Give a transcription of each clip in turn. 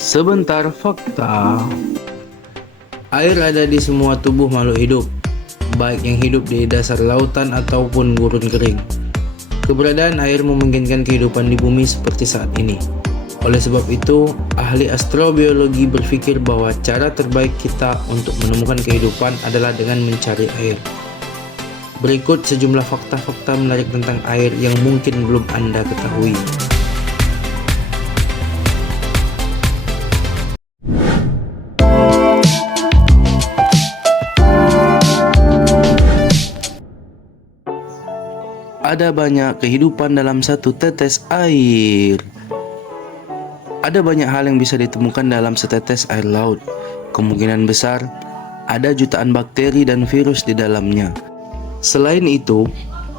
Sebentar fakta. Air ada di semua tubuh makhluk hidup, baik yang hidup di dasar lautan ataupun gurun kering. Keberadaan air memungkinkan kehidupan di bumi seperti saat ini. Oleh sebab itu, ahli astrobiologi berpikir bahwa cara terbaik kita untuk menemukan kehidupan adalah dengan mencari air. Berikut sejumlah fakta-fakta menarik tentang air yang mungkin belum Anda ketahui. Ada banyak kehidupan dalam satu tetes air. Ada banyak hal yang bisa ditemukan dalam setetes air laut. Kemungkinan besar ada jutaan bakteri dan virus di dalamnya. Selain itu,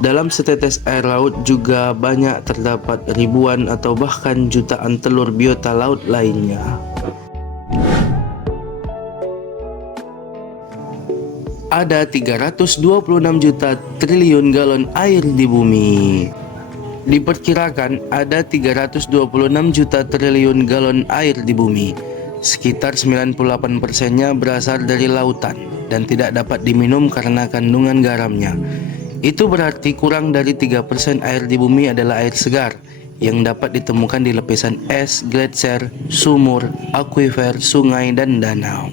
dalam setetes air laut juga banyak terdapat ribuan atau bahkan jutaan telur biota laut lainnya. Ada 326 juta triliun galon air di bumi. Diperkirakan ada 326 juta triliun galon air di bumi. Sekitar 98%-nya berasal dari lautan dan tidak dapat diminum karena kandungan garamnya. Itu berarti kurang dari 3% air di bumi adalah air segar yang dapat ditemukan di lapisan es, gletser, sumur, akuifer, sungai, dan danau.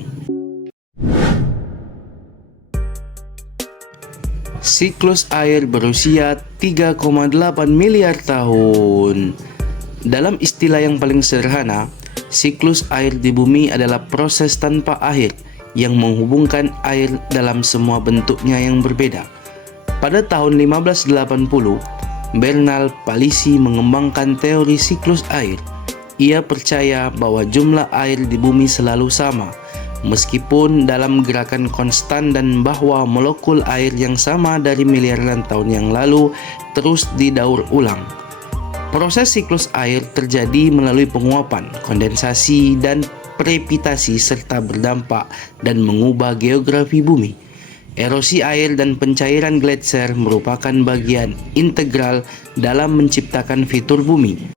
Siklus air berusia 3,8 miliar tahun. Dalam istilah yang paling sederhana, siklus air di bumi adalah proses tanpa akhir yang menghubungkan air dalam semua bentuknya yang berbeda. Pada tahun 1580, Bernal Palissy mengembangkan teori siklus air. Ia percaya bahwa jumlah air di bumi selalu sama, meskipun dalam gerakan konstan, dan bahwa molekul air yang sama dari miliaran tahun yang lalu terus didaur ulang. Proses siklus air terjadi melalui penguapan, kondensasi, dan prepitasi serta berdampak dan mengubah geografi bumi. Erosi air dan pencairan gletser merupakan bagian integral dalam menciptakan fitur bumi.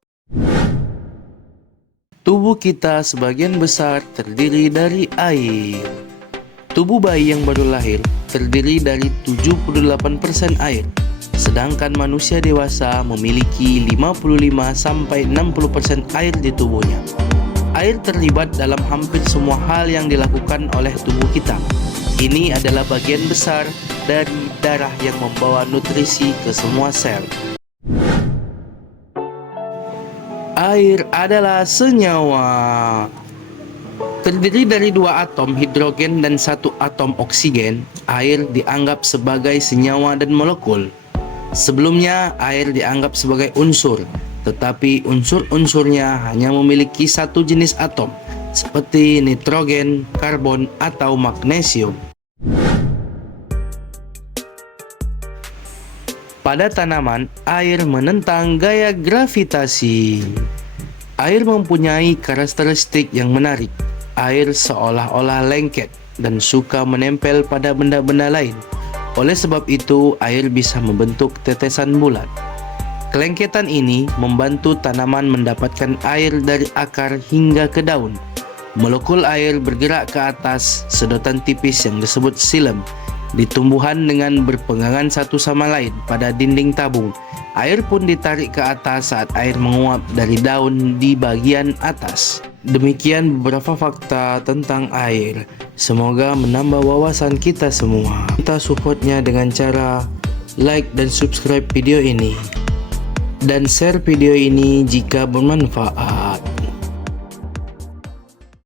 Tubuh kita sebagian besar terdiri dari air. Tubuh bayi yang baru lahir terdiri dari 78% air, sedangkan manusia dewasa memiliki 55-60% air di tubuhnya. Air terlibat dalam hampir semua hal yang dilakukan oleh tubuh kita. Ini adalah bagian besar dari darah yang membawa nutrisi ke semua sel. Air adalah senyawa. Terdiri dari 2 atom hidrogen dan 1 atom oksigen, air dianggap sebagai senyawa dan molekul. Sebelumnya, air dianggap sebagai unsur, tetapi unsur-unsurnya hanya memiliki 1 jenis atom, seperti nitrogen, karbon, atau magnesium. Pada tanaman, air menentang gaya gravitasi. Air mempunyai karakteristik yang menarik. Air seolah-olah lengket dan suka menempel pada benda-benda lain. Oleh sebab itu, air bisa membentuk tetesan bulat. Kelengketan ini membantu tanaman mendapatkan air dari akar hingga ke daun. Molekul air bergerak ke atas sedotan tipis yang disebut xilem di tumbuhan dengan berpegangan satu sama lain pada dinding tabung. Air pun ditarik ke atas saat air menguap dari daun di bagian atas. Demikian beberapa fakta tentang air. Semoga menambah wawasan kita semua. Kita supportnya dengan cara like dan subscribe video ini, dan share video ini jika bermanfaat.